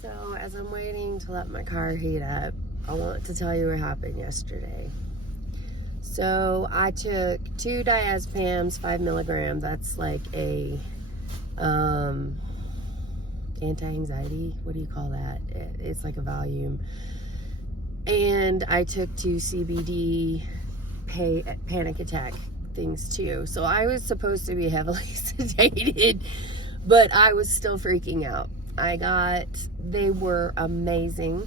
So as I'm waiting to let my car heat up, I want to tell you what happened yesterday. So I took 2 diazepams, 5 milligram. That's like a anti-anxiety. What do you call that? It's like a Valium. And I took 2 CBD panic attack things too. So I was supposed to be heavily sedated, but I was still freaking out. They were amazing.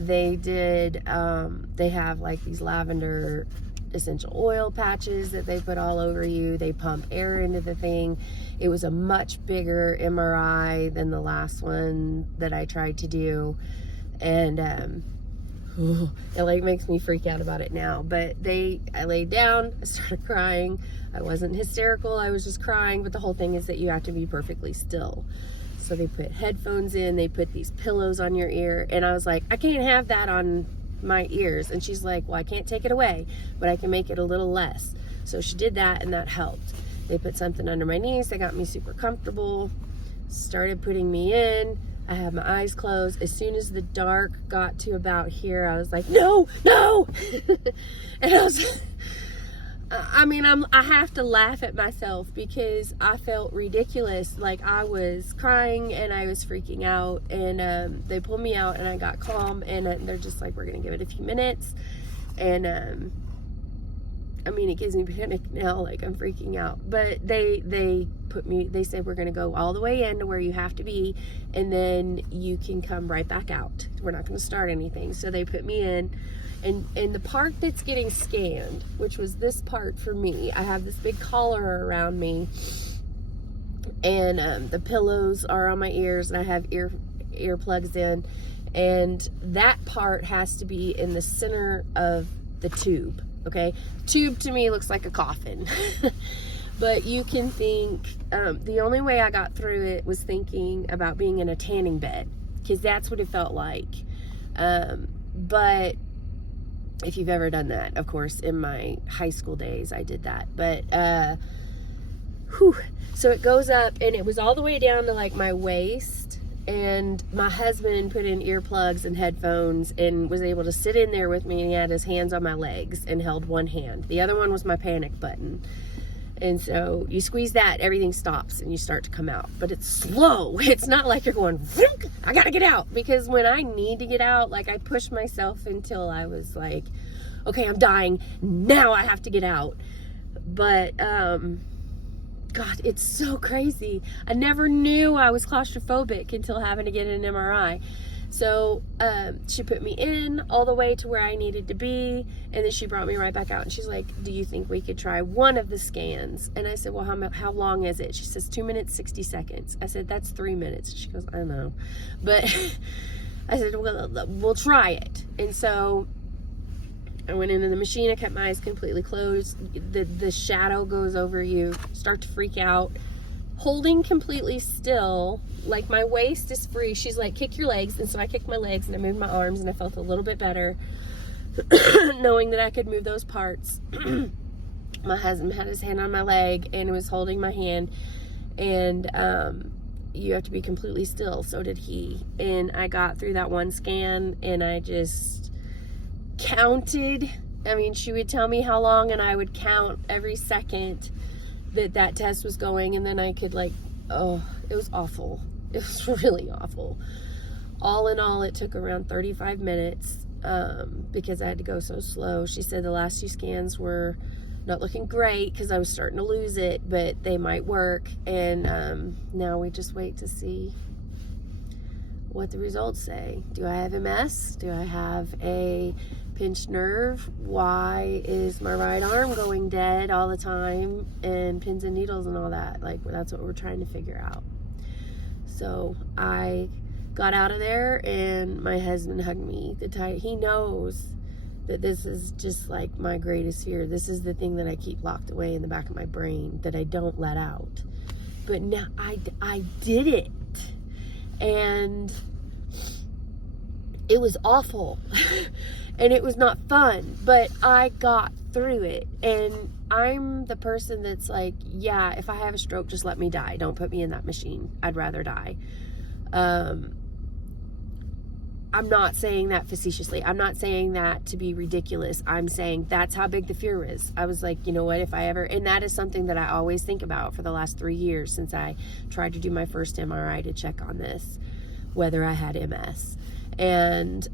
They have like these lavender essential oil patches that they put all over you. They pump air into the thing. It was a much bigger MRI than the last one that I tried to do. And it like makes me freak out about it now. But I laid down, I started crying. I wasn't hysterical, I was just crying. But the whole thing is that you have to be perfectly still. So they put headphones in, they put these pillows on your ear, and I was like, I can't have that on my ears. And she's like, well, I can't take it away, but I can make it a little less. So she did that, and that helped. They put something under my knees, they got me super comfortable, started putting me in. I had my eyes closed. As soon as the dark got to about here, I was like, no. And I have to laugh at myself because I felt ridiculous. Like I was crying and I was freaking out, and they pulled me out and I got calm, and they're just like, we're gonna give it a few minutes. And it gives me panic now, like I'm freaking out. But they said, we're gonna go all the way in to where you have to be, and then you can come right back out. We're not gonna start anything. So they put me in. And the part that's getting scanned, which was this part for me, I have this big collar around me, and the pillows are on my ears, and I have earplugs in, and that part has to be in the center of the tube. Okay, tube to me looks like a coffin. But you can think, the only way I got through it was thinking about being in a tanning bed, because that's what it felt like. But if you've ever done that, of course, in my high school days, I did that. But, so it goes up, and it was all the way down to like my waist, and my husband put in earplugs and headphones and was able to sit in there with me, and he had his hands on my legs and held one hand. The other one was my panic button. And so you squeeze that, everything stops and you start to come out. But it's slow. It's not like you're going, I gotta get out. Because when I need to get out, like I pushed myself until I was like, okay, I'm dying. Now I have to get out. But, God, it's so crazy. I never knew I was claustrophobic until having to get an MRI. So she put me in all the way to where I needed to be, and then she brought me right back out, and she's like, do you think we could try one of the scans? And I said, well, how long is it? She says 2 minutes 60 seconds. I said, that's 3 minutes. She goes, I know. But I said, well, we'll try it. And so I went into the machine. I kept my eyes completely closed. The shadow goes over you, start to freak out. Holding completely still, like my waist is free. She's like, kick your legs. And so I kicked my legs and I moved my arms, and I felt a little bit better knowing that I could move those parts. My husband had his hand on my leg and was holding my hand, and you have to be completely still. So did he. And I got through that one scan, and I just counted. She would tell me how long, and I would count every second that test was going, and then I could it was awful. It was really awful. All in all, it took around 35 minutes because I had to go so slow. She said the last 2 scans were not looking great because I was starting to lose it, but they might work. And now we just wait to see what the results say. Do I have MS? Do I have a pinched nerve? Why is my right arm going dead all the time, and pins and needles and all that? Like, that's what we're trying to figure out. So I got out of there, and my husband hugged me the tight. He knows that this is just like my greatest fear. This is the thing that I keep locked away in the back of my brain that I don't let out. But now I did it, and it was awful. And it was not fun, but I got through it. And I'm the person that's like, yeah, if I have a stroke, just let me die. Don't put me in that machine. I'd rather die. I'm not saying that facetiously. I'm not saying that to be ridiculous. I'm saying that's how big the fear is. I was like, you know what, if I ever, and that is something that I always think about for the last 3 years since I tried to do my first MRI to check on this, whether I had MS. And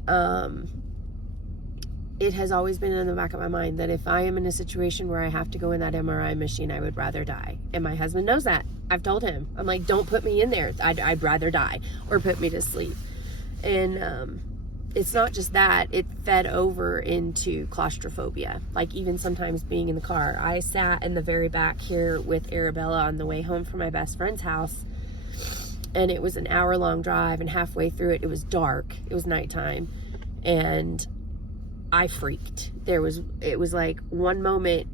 it has always been in the back of my mind that if I am in a situation where I have to go in that MRI machine, I would rather die. And my husband knows that. I've told him. I'm like, don't put me in there. I'd rather die or put me to sleep. And it's not just that. It fed over into claustrophobia. Like even sometimes being in the car. I sat in the very back here with Arabella on the way home from my best friend's house. And it was an hour-long drive. And halfway through it, it was dark. It was nighttime. And I freaked. It was like one moment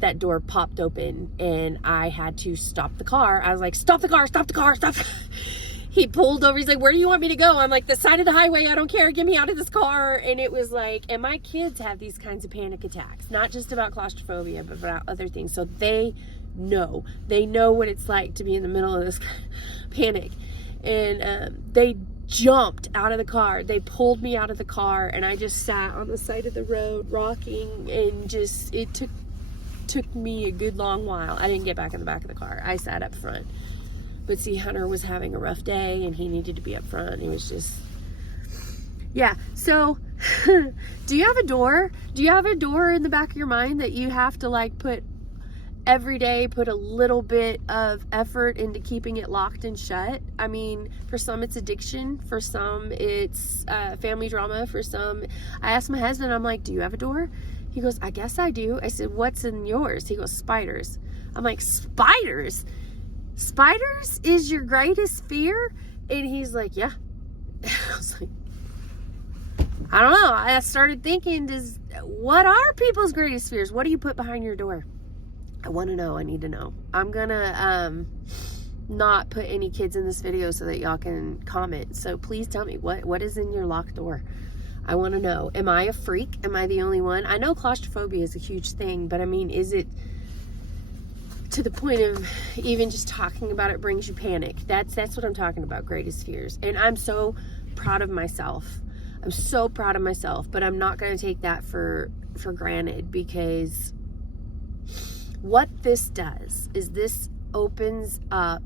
that door popped open and I had to stop the car. I was like, stop the car, stop the car, stop. He pulled over. He's like, where do you want me to go? I'm like, the side of the highway. I don't care. Get me out of this car. And it was like, and my kids have these kinds of panic attacks, not just about claustrophobia, but about other things. So they know what it's like to be in the middle of this panic. And they jumped out of the car. They pulled me out of the car and I just sat on the side of the road rocking, and just it took me a good long while. I didn't get back in the back of the car. I sat up front. But see, Hunter was having a rough day and he needed to be up front. It was just, yeah. So do you have a door? Do you have a door in the back of your mind that you have to like put every day, put a little bit of effort into keeping it locked and shut? I mean, for some it's addiction, for some it's family drama, for some, I asked my husband, I'm like, do you have a door? He goes, I guess I do. I said, what's in yours? He goes, spiders. I'm like, spiders? Spiders is your greatest fear? And he's like, yeah. I was like, I don't know. I started thinking, what are people's greatest fears? What do you put behind your door? I want to know. I need to know. I'm gonna not put any kids in this video so that y'all can comment. So please tell me what is in your locked door. I want to know. Am I a freak? Am I the only one? I know claustrophobia is a huge thing, but I mean, is it to the point of even just talking about it brings you panic? That's what I'm talking about, greatest fears. And I'm so proud of myself. I'm so proud of myself, but I'm not going to take that for granted, because what this does is this opens up.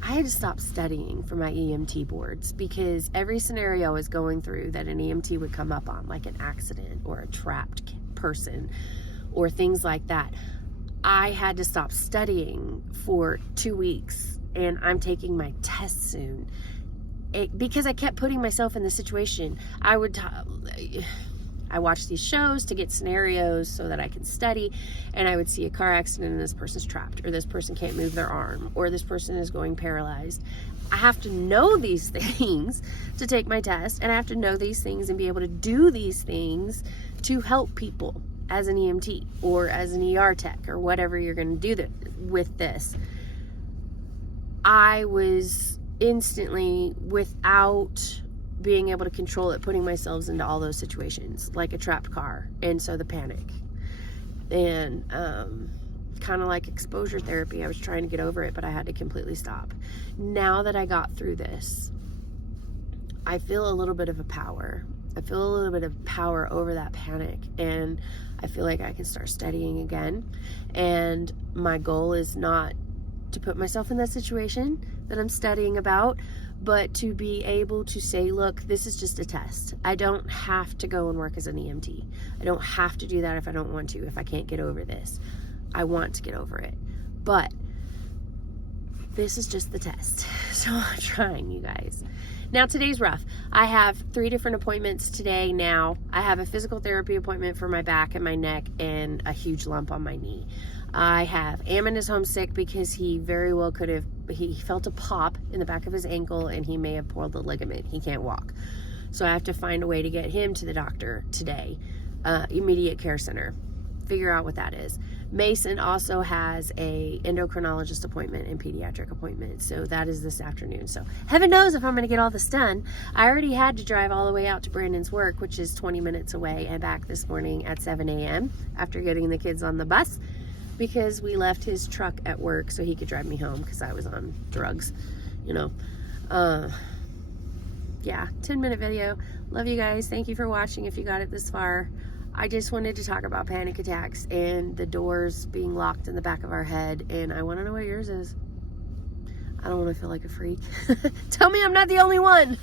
I had to stop studying for my EMT boards, because every scenario I was going through that an EMT would come up on, like an accident or a trapped person or things like that, I had to stop studying for 2 weeks, and I'm taking my test soon. Because I kept putting myself in the situation. I watch these shows to get scenarios so that I can study, and I would see a car accident and this person's trapped, or this person can't move their arm, or this person is going paralyzed. I have to know these things to take my test, and I have to know these things and be able to do these things to help people as an EMT or as an ER tech or whatever you're going to do with this. I was instantly, without being able to control it, putting myself into all those situations, like a trapped car. And so the panic and kind of like exposure therapy, I was trying to get over it, but I had to completely stop. Now that I got through this, I feel a little bit of a power. I feel a little bit of power over that panic, and I feel like I can start studying again. And my goal is not to put myself in that situation that I'm studying about, but to be able to say, look, this is just a test. I don't have to go and work as an EMT. I don't have to do that if I don't want to, if I can't get over this. I want to get over it. But this is just the test. So I'm trying, you guys. Now today's rough. I have 3 different appointments today now. I have a physical therapy appointment for my back and my neck and a huge lump on my knee. I have Ammon is homesick because he very well could have, he felt a pop in the back of his ankle and he may have pulled the ligament. He can't walk. So I have to find a way to get him to the doctor today. Immediate care center. Figure out what that is. Mason also has a endocrinologist appointment and pediatric appointment. So that is this afternoon. So heaven knows if I'm going to get all this done. I already had to drive all the way out to Brandon's work, which is 20 minutes away, and back this morning at 7 a.m. after getting the kids on the bus, because we left his truck at work so he could drive me home because I was on drugs, you know. yeah, 10-minute video. Love you guys. Thank you for watching if you got it this far. I just wanted to talk about panic attacks and the doors being locked in the back of our head, and I want to know what yours is. I don't want to feel like a freak. Tell me I'm not the only one.